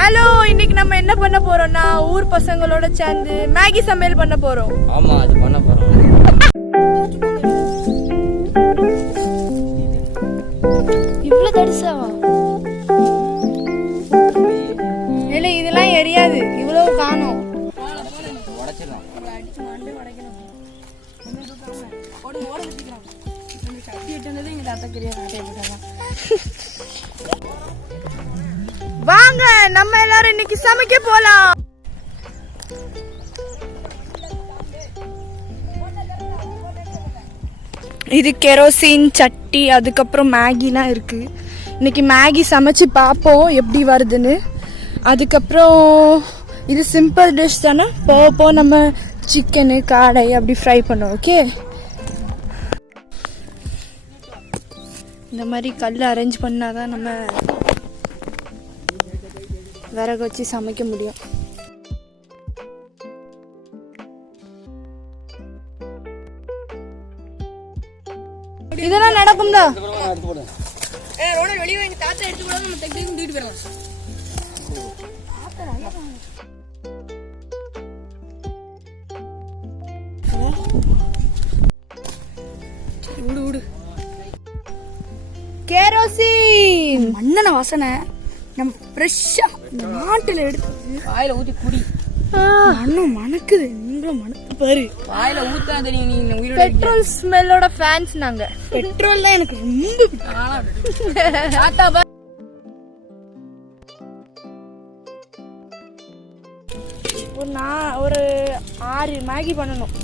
Hello, இன்னைக்கு நம்ம என்ன பண்ண போறோம்னா ஊர் பசங்களோட சேர்ந்து மேகி சமையல் பண்ண போறோம். ஆமா, அது பண்ண போறோம். இவ்ளோ தடிசாவா? இல்ல, இதெல்லாம் எரியாது. இவ்வளவு காணோம். உடைச்சிடலாம். வாங்க, நம்ம எல்லாரும் இன்னைக்கு சமைக்க போலாம். இது கெரோசின் சட்டி, அதுக்கப்புறம் மேகிலாம் இருக்கு. இன்னைக்கு மேகி சமைச்சு பார்ப்போம் எப்படி வருதுன்னு. அதுக்கப்புறம் இது சிம்பிள் டிஷ் தானே, போக நம்ம சிக்கனு காடை அப்படி ஃப்ரை பண்ணோம். ஓகே, இந்த மாதிரி கல் அரேஞ்ச் பண்ணாதான் நம்ம விறகு வச்சு சமைக்க முடியும். இதெல்லாம் நடக்கும் தான். கேரோசின் மண்ணெண்ண வாசனை. நம்ம ஃப்ரெஷ்ஷா இந்த நாட்டில் எடுத்து வாயில ஊத்தி குடி. மண்ணும் மணக்குது. நீங்களும் மணக்கு பாரு. வாயில ஊத்தாத. நீங்க உயிரோட பெட்ரோல் ஸ்மெல்லோட ஃபேன்ஸ் நாங்க. பெட்ரோல் தான் எனக்கு ரொம்ப பிடிக்கும். ஒரு 6 மேகி பண்ணணும்.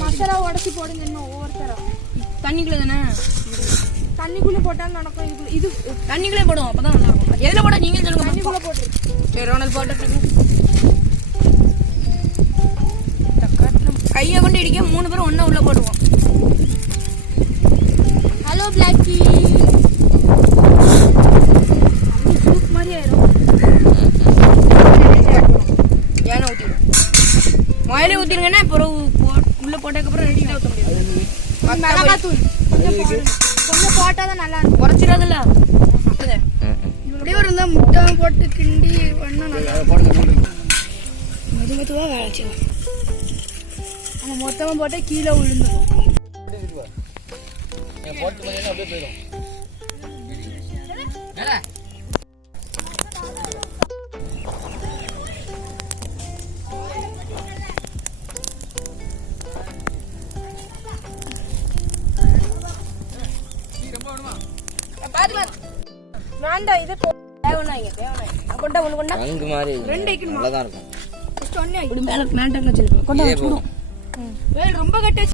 மசாலா உடச்சி போடுங்க. இன்னும் ஒவ்வொருத்தரா தண்ணிக்குள்ள தானே. தண்ணிக்குள்ள போட்டாலும் நடக்கும். இது தண்ணிக்குள்ளே போடுவோம், அப்பதான் நல்லா இருக்கும். எதுல போட நீங்க சொல்லுங்க. தண்ணிக்குள்ள போட்டு சரி, ரோனல் போட்டு கையை கொண்டு இடிக்க 3 பேரும் ஒண்ணா உள்ள போடுவோம். Hello Blackie. சூப் மாதிரி ஆயிரும். ஏன்னா ஊற்றிடும். மயிலே ஊற்றிருங்கன்னா அப்புறம் உள்ள போட்டதுக்கப்புறம் ரெடி ஊற்ற முடியாது. மிளகாத்தூள் கொஞ்சம் போட்டாதான் நல்லா இருக்கும். குறைச்சிடாதுல்ல. இப்படியே ஒரு இருந்தால் முட்டை போட்டு கிண்டி பண்ணால் நல்லா மெதுமெதுவாக வேலை செய்யும். நம்ம மொத்தமாக போட்டால் கீழே விழுந்துடும். வேண்டாம், இது கொண்டா ஒன்று கொண்டா 2 நல்லா இருக்கும். இப்படி மேலே மேலே வச்சிருக்கோம். கொண்டா வச்சுடும். ரொம்ப கட்ட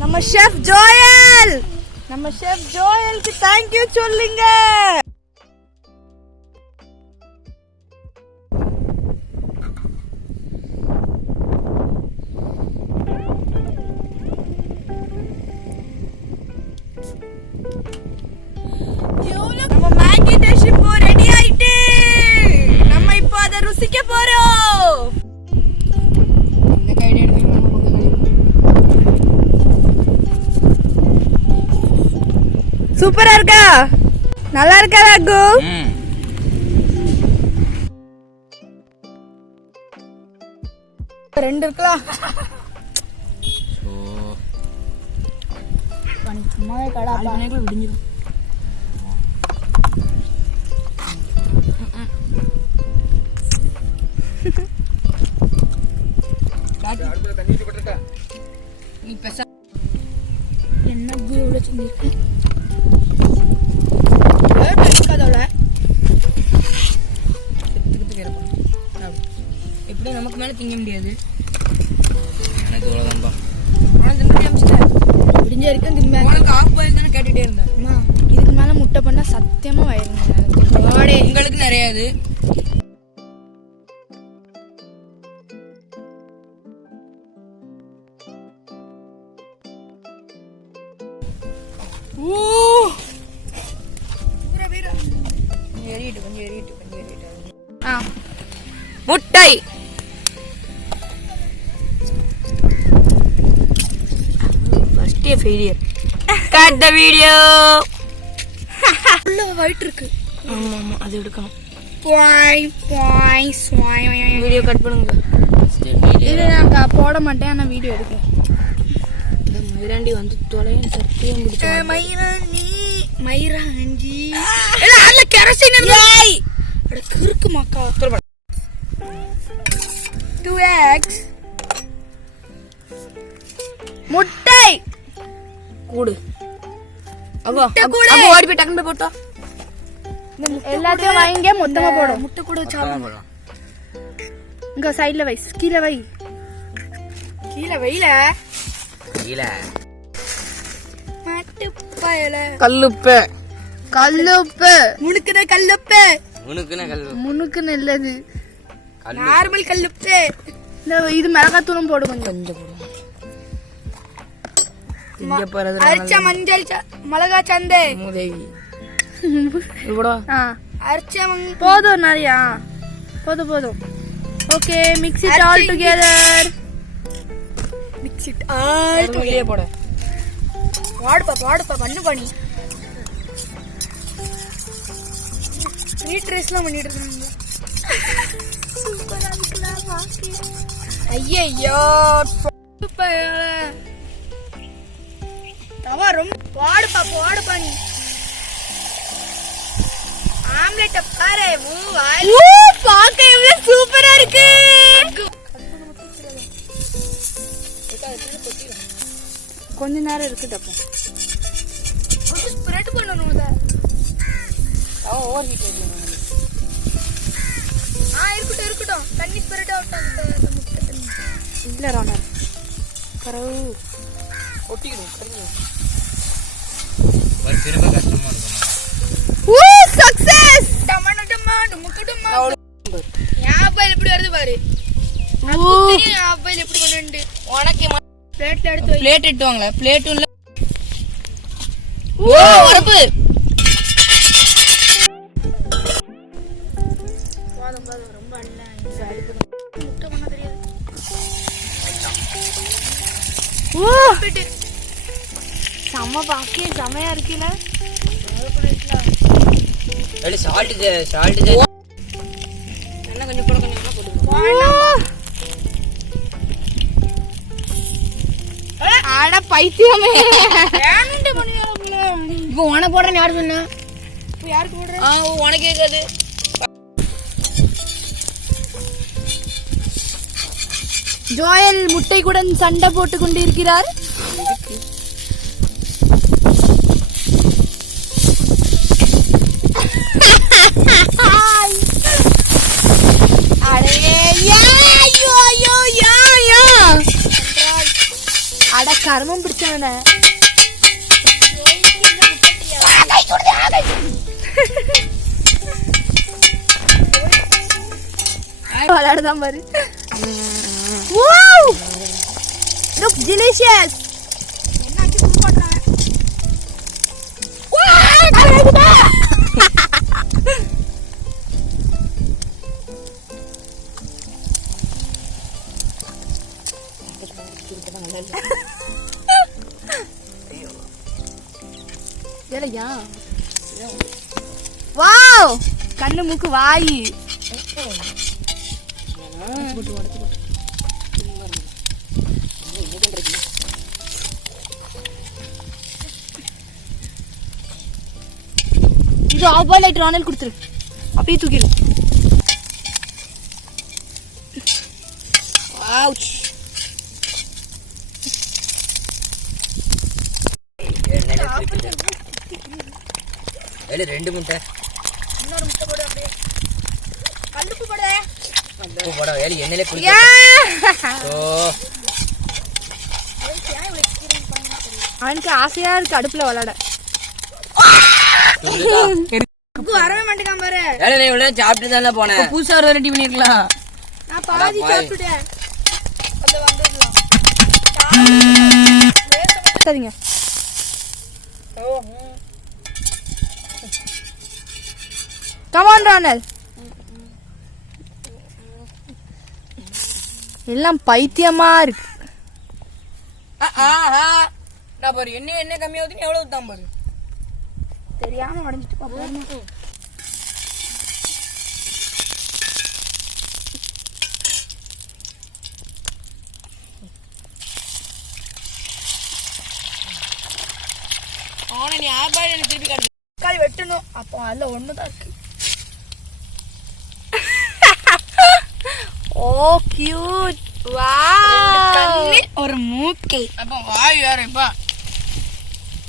நம்ம ஷெஃப் ஜோயலுக்கு தேங்க்யூ சொல்லுங்க. நம்ம மேகி டிஷ் இப்போ ரெடி ஆயிட்டு. நம்ம இப்போ அதை ருசிக்க போறோம். சூப்பரா இருக்கா? நல்லா இருக்கா ராகு? ரெண்டு இருக்கலாம். சும்மாவே கடா விடிஞ்சிடும். என்ன எவ்வளோ செஞ்சிருக்கு. திங்க முடியாது. எனக்கு இவ்வளோதான்பா. ஆனால் தின்னு முடியாமச்சிட்டேன். முடிஞ்ச வரைக்கும் திம்பாங்க. உங்களுக்கு ஆஃப் பாயில் தானே கேட்டுகிட்டே இருந்தேன். அம்மா இதுக்கு மேலே முட்டை பண்ணால் சத்தியமாக வயிறுங்க. வாடே உங்களுக்கு நிறையா அது. முட்டை first failure. Cut the video. உள்ள வயிட்டு இருக்கு. ஆமா ஆமா அது எடுக்கணும். வீடியோ கட் பண்ணுங்க. இது நான் போட மாட்டேன், ஆனால் வீடியோ எடுக்கிறேன். இந்த மயிராண்டி வந்து தொலைன்னு சத்தியம் முடிச்சு. மயிராண்டி அதுல கெரோசின் இருக்கு மக்கா. 2x முட்டை கூடு. அப்போ ஓடி போய் டக்குனு போட்டா எல்லாத்தையும் வாங்க மொத்தமா போடும். முட்டை கூட சாப்பிடலாம். இங்க சைடுல வை, கீழே வை, கீழே வைல கீழே மாட்டுப்பயல. கல்லுப்பு கல்லுப்பு முனுக்குன கல்லுப்பு. முனுக்குன்னு கல் முனுக்கு நல்லது. கல் நார்மல் கல்லுப்பு. இந்த இது மிளகாத்தூளும் போடு கொஞ்சம். கொஞ்சம் போடுவோம். இங்க போறது அரைச்ச மஞ்சள் மிளகா சந்தை மூதேவி. இவ்வளோ அரைச்ச போதும் நிறையா. போதும் போதும். Okay mix it all together. Mix it all வெளியே போட. பாடுப்பா பண்ணு பண்ணி. ஸ்வீட் ரைஸ்லாம் பண்ணிட்டு இருக்காங்க. சூப்பரா இருக்குடா வாக்கே. ஐயோ தவா ரொம்ப பாடுப்பா நீ. ஆம்லெட் பாரு. பாக்க எவ்வளவு சூப்பரா இருக்கு. கொஞ்ச நேரம் இருக்கு. அப்போ ஸ்ப்ரெட் பண்ணணும். ஓவர் ஹீட் இருக்கட்டும். தண்ணி ஸ்ப்ரெட் ஆகட்டும். இல்ல ராணா கரவு ஒட்டிடும் கருங்க. ஒரு திரும்ப கஷ்டமா இருக்கும். சக்சஸ். ஞாபகம் எப்படி வருது பாரு. ஞாபகம் எப்படி கொண்டு உனக்கு பிளேட்ல எடுத்து பிளேட் எடுத்து வாங்கல. பிளேட்டும் இல்ல. ஓ வரப்பு. ரொம்ப அல்ல முட்டை பண்ண தெரியாது. செம்ம பாக்கே செமையா இருக்குல்ல. அடி சால்ட் என்ன கொஞ்சம் போட கொஞ்சம் போடு. அட பைத்தியமே. இப்போ உனக்கு போடுறேன்னு யாரு சொன்னா? யாருக்கு போடுற? உனக்கு கேட்காது. ஜோயல் முட்டை கூட சண்டை போட்டு கொண்டு இருக்கிறார். அட கர்மம் பிடிச்சவன. விளையாடுதான் பாரு. Look delicious. என்னாச்சு குடு பண்றாங்க. ஏலையா வாவ் கண்ணு மூக்கு வாய். இது ஆஃப் பாயில் லைட் ரானல் கொடுத்துரு. அப்படியே தூக்கிடு. அவுச். ரெண்டு முட்டை. இன்னொரு முட்டை போடு. அப்படியே கல்லுப்பு போடு. உப்பு போட வேலை எண்ணெயிலே குளிக்க அவனுக்கு ஆசையா இருக்கு அடுப்புல விளையாட. வரவே மாட்டேங்காம பாரு. வேலை நீ உள்ள சாப்பிட்டு தானே போனேன். புதுசா ஒரு வெரைட்டி பண்ணிருக்கலாம். நான் பாதி சாப்பிட்டுட்டேன். அந்த வந்துடலாம். சரிங்க. Come on, Ronald. எல்லாம் பைத்தியமா இருக்கு. நான் பாரு என்ன கம்மியாகுதுன்னு எவ்வளவு ஊத்தாம பாரு. தெரியாம உடஞ்சிட்டு பாப்போம். ஆனா நீ ஆபாய் எனக்கு திருப்பி காட்டு. தக்காளி வெட்டணும். அப்போ அதுல ஒண்ணுதான் இருக்கு. ஓ கியூட். வாவ். ஒரு மூக்கை. அப்ப வாய் வேறப்பா.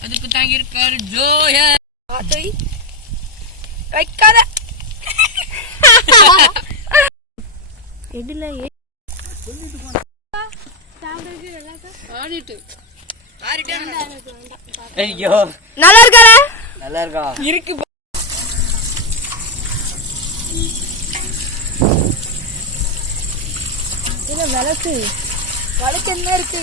அதுக்கு தாங்கி இருக்காரு ஜோய. ஆட்டை வைக்காத. எதுல ஆடிட்டு ஐயோ நல்லா இருக்காரா? நல்லா இருக்கா இருக்கு. விளக்கு என்ன இருக்கு?